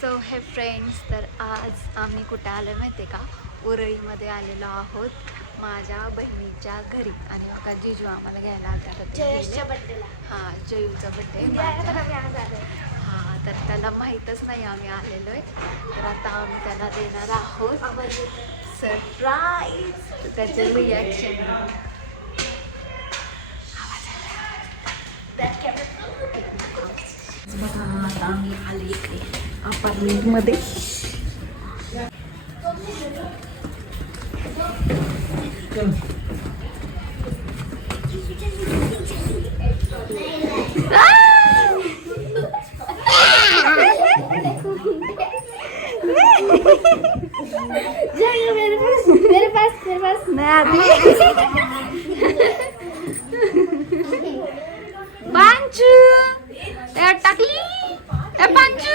So हे friends, तर आज आम्ही कुठे आलो माहिती आहे का? उरळीमध्ये आलेलो आहोत माझ्या बहिणीच्या घरी. आणि बघा जिजू आम्हाला घ्यायला आला जयूच्या बड्डेला. हां, जयूचा बड्डे. हां, तर त्याला माहीतच नाही आम्ही आलेलो आहे. तर आता आम्ही त्याला देणार आहोत सरप्राईज. त्याचे रिॲक्शन बघा. आता आम्ही आले इकडे अपार्टमेंटमध्ये. मेरे पास पांचू टाकली. पांचू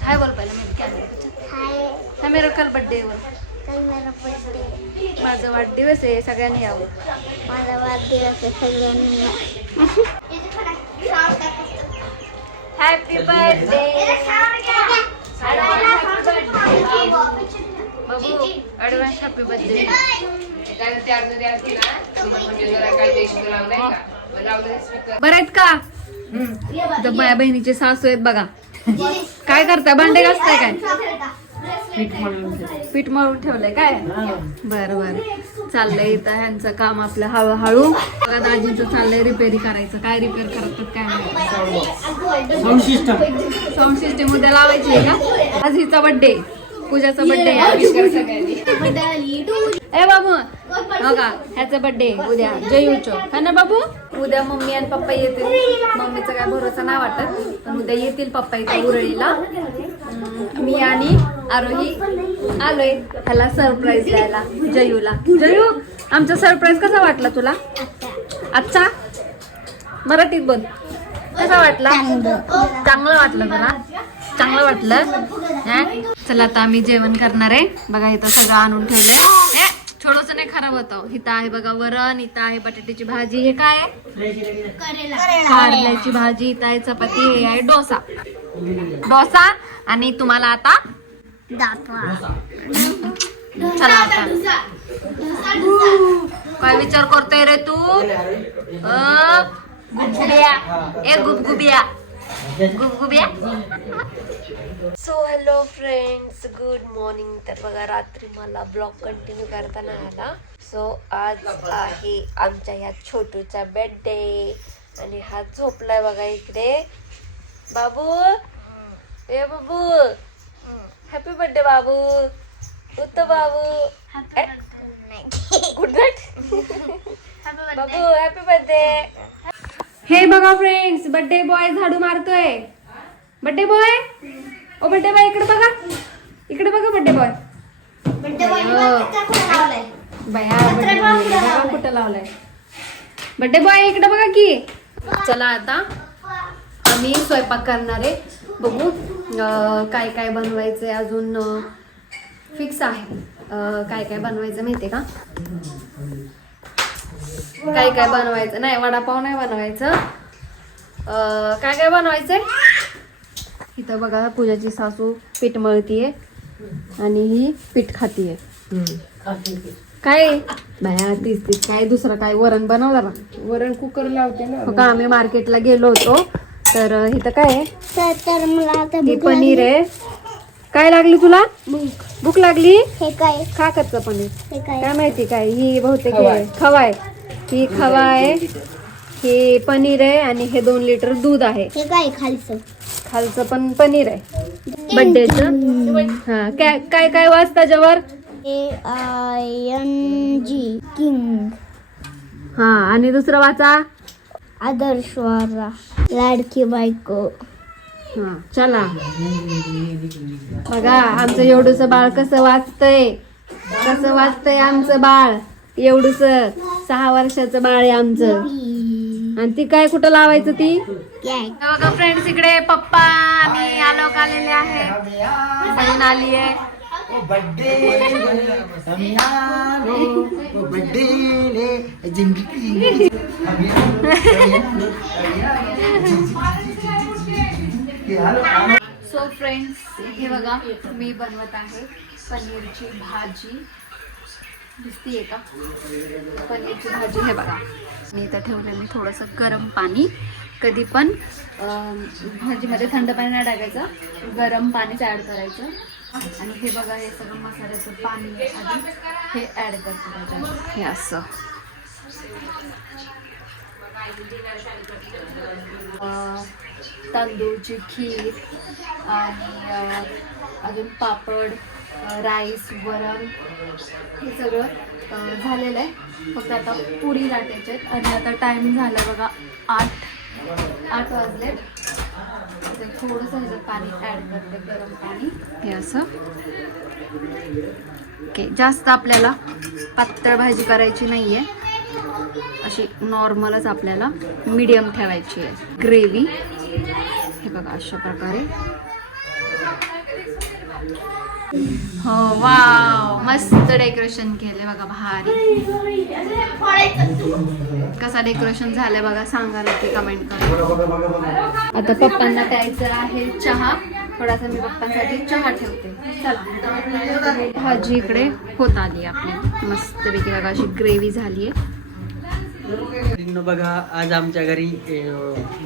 हाय बोल पहिला. मेरे कॅमेरा मेरा कल बर्थडे माझा वाढदिवस आहे. सगळ्यांनी यावं. माझा वाढदिवस आहे. सगळ्यांनी हॅपी बर्थडे बाबू. Advance happy birthday. बरं आहेत का? तर माझ्या बहिणीचे सासू आहेत बघा. काय करताय? भांडे घासताय काय? पीठ मळून ठेवलंय काय? बरं बरं चाललंय इथं ह्यांचं काम आपलं हळूहळू. बघा दाजींचं चाललंय रिपेअरी करायचं. काय रिपेअर करतात काय माहिती. साऊंड सिस्टीम उद्या लावायची आहे का? आज हिचा बर्थडे, पूजाचा बर्थडे. ए बाबू बघा, ह्याचा बर्थडे उद्या जयूचं है ना बाबू. उद्या मम्मी आणि पप्पा येतील. मम्मीचा काय भरोसा नाही वाटत, पण उद्या येतील पप्पा इथे उरळीला. मी आणि आरोही आलोय ह्याला सरप्राईज द्यायला जयूला. जयू, आमचा सरप्राईज कसा वाटला तुला? अच्छा, मराठीत बोल. कसा वाटला? चांगलं वाटलं तुला? चांगलं वाटलं. चला आता आम्ही जेवण करणार आहे. बघा इथं सगळं आणून ठेवलंय. थोडंसं नाही खराब होतं. इथं आहे बघा वरण, इथं आहे बटाट्याची भाजी. हे काय आहे? कारल्याची भाजी. इथं आहे चपाती. हे आहे डोसा. आणि तुम्हाला आता चला आता काय विचार करतोय रे तू? गुबगुबिया. So hello friends, good morning. तर बघा रात्री मला ब्लॉग कंटिन्यू करताना आला. सो आज आहे आमच्या ह्या छोटूचा बर्थडे. आणि हा झोपलाय बघा इकडे. बाबू, ए बाबू, हॅपी बर्थडे बाबू. उत बाबू, गुड नाईट बाबू. Happy birthday. हे बघा फ्रेंड्स, बर्थडे बॉय झाडू मारतोय. बर्थडे बॉय, ओ बर्थडे बॉय इकडे बघा. इकडे बघा बर्थडे बॉय. बया कुठं लावलाय बर्थडे बॉय? इकडे बघा की. चला आता आम्ही स्वयंपाक करणार आहे. बघू काय काय बनवायचंय. अजून फिक्स आहे काय काय बनवायचं माहितीये का? काय काय बनवायचं नाही. वडापाव नाही बनवायचं. काय काय बनवायचंय? इथं बघा पूजाची सासू पीठ मळतीये आणि ही पीठ खातीये. काय बाया तीच काय दुसरं काय वरण बनवलं ना? वरण कुकर लावते ना. बघा आम्ही मार्केटला गेलो होतो. तर इथं काय आहे? तर मला आता ही पनीर आहे. काय लागली तुला? भूक लागली? हे काय? खा कच्चं पनीर. हे काय? काय माहिती काय? ही बहुतेक खवा आहे. ही खवा आहे. हे पनीर आहे. आणि हे 2 लिटर दूध आहे. हे काय? खालचं पण पनीर आहे बर्थडेचं. हा काय काय वाच त्याच्यावर? AING king. हा आणि दुसरं वाचा. आदर्श वारा, लाडकी बायको. हा चला बघा आमचं एवढूस बाळ कसं वाचतंय. आमचं बाळ एवढूस 6 वर्षाचं बाळ आहे आमचं. आणि ती काय कुठं लावायचं ती? बघा फ्रेंड्स, इकडे पप्पा आम्ही आलोक आलेले आहे. बहीण आली आहे. ओ बर्थडे हम यहाँ हो, ओ बर्थडे ले जिंदगी हम यहाँ हो. सो फ्रेंड्स, हे बघा मी बनवत आहे पनीरची भाजी. दिसतीये का पनीरची भाजी? हे बघा मी इथं ठेवलं मी थोडंसं गरम पाणी. कधी पण भाजीमध्ये थंड पाणी नाही टाकायचं, गरम पाणीच ॲड करायचं. आणि हे बघा हे सगळं मसाल्याचं पाणी आधी हे ॲड करतो त्याच्यात. हे असं तांदूळची खीर आणि अजून पापड, राईस, वरण हे सगळं झालेलं आहे. फक्त आता पुरी लाटायचे आहेत. आणि आता टाईम झाला बघा 8 वाजले. थोडंसं ह्याचं पाणी ॲड करते, गरम पाणी. हे असं ओके. जास्त आपल्याला पातळ भाजी करायची नाही आहे, अशी नॉर्मलच आपल्याला मीडियम ठेवायची आहे ग्रेव्ही. हे बघा अशा प्रकारे. हो वाव, मस्त डेकोरेशन केले बघा, भारी. कसा डेकोरेशन झालंय बघा, सांगा नक्की कमेंट करा. आता पप्पांना प्यायचं आहे चहा. थोडासा मी पप्पांसाठी चहा ठेवते. चला, भाजी इकडे होत आली आपली मस्तपैकी. बघा अशी ग्रेव्ही झाली आहे. बघा आज आमच्या घरी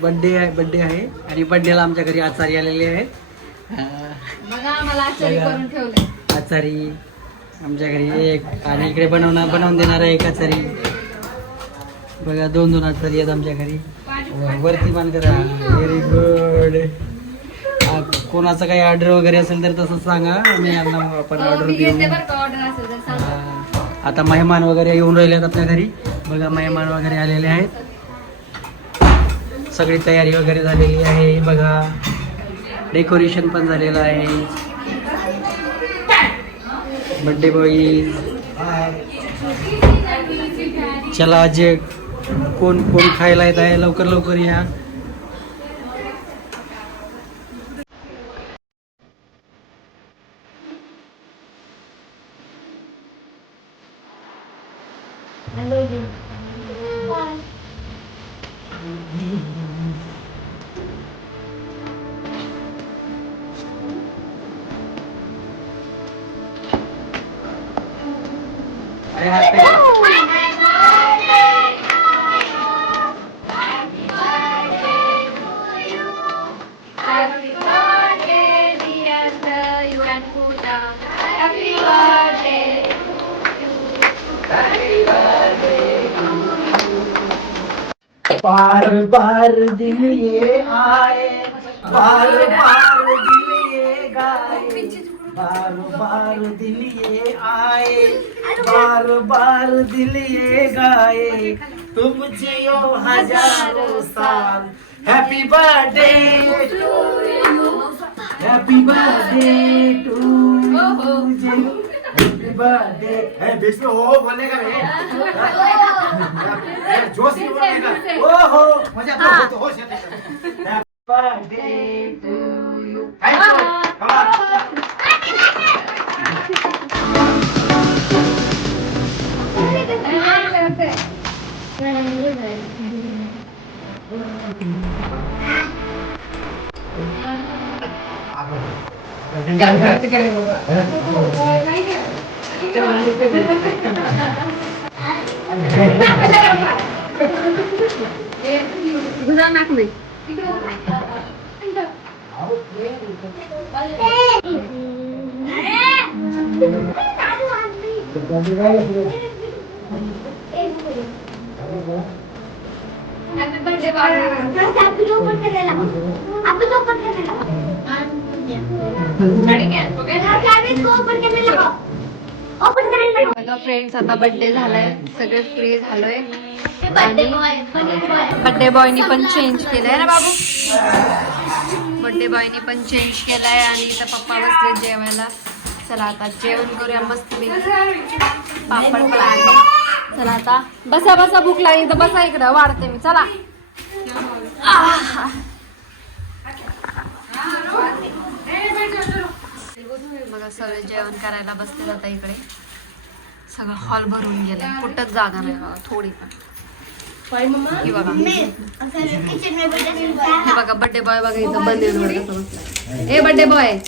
बर्थडे आहे आणि बर्थडेला आमच्या घरी आचारी आलेले आहेत. बघा मला आचारी करून ठेवले. आचारी आमच्या घरी एक, आणि इकडे बनवून देणारा एक आचारी. बघा 2 आचारी आहेत आमच्या घरी. वरती मान करा. Very good. कोणाचं काही ऑर्डर वगैरे असेल तर तसं सांगा, आम्ही आपण ऑर्डर देऊ. आता मेहमान वगैरे येऊन राहिले आहेत आपल्या घरी. बघा मेहमान वगैरे आलेले आहेत. सगळी तयारी वगैरे झालेली आहे. बघा डेकोरेशन पण झालेलं आहे. Birthday boy. चला जे कोण खायला येत आहे लवकर या. बार बार दिल ये आए, बार बार दिल ये गाए, बार बार दिल ये आए, बार बार दिल ये गाए, तुम जियो हजारों साल. Happy birthday to you, happy birthday to you, happy birthday. बीच में हो बोलने का है, जोश में बोलने का. ओ हो मजा तो होश है. Happy birthday to you. Friends आता बर्थडे झालाय, सगळे फ्री झालोय. बर्थडे बॉयनी पण चेंज केलंय ना बाबू. बर्थडे बॉयनी पण चेंज केलाय आणि इथं पप्पा बसले जेवायला. चला आता जेवण करूया मस्त. पापड पण आहे. चला आता बसा बसा, भूक लागली तर बसा, इकडं वाढते मी. चला बघा सगळे जेवण करायला बसले आता इकडे. सगळं हॉल भरून गेलंय, कुठंच जागा नाही बघा थोडी पण. हे बघा हे बघा बर्थडे बॉय बघा इथं बर्थडे कसं बसलाय. ए बर्थडे बॉय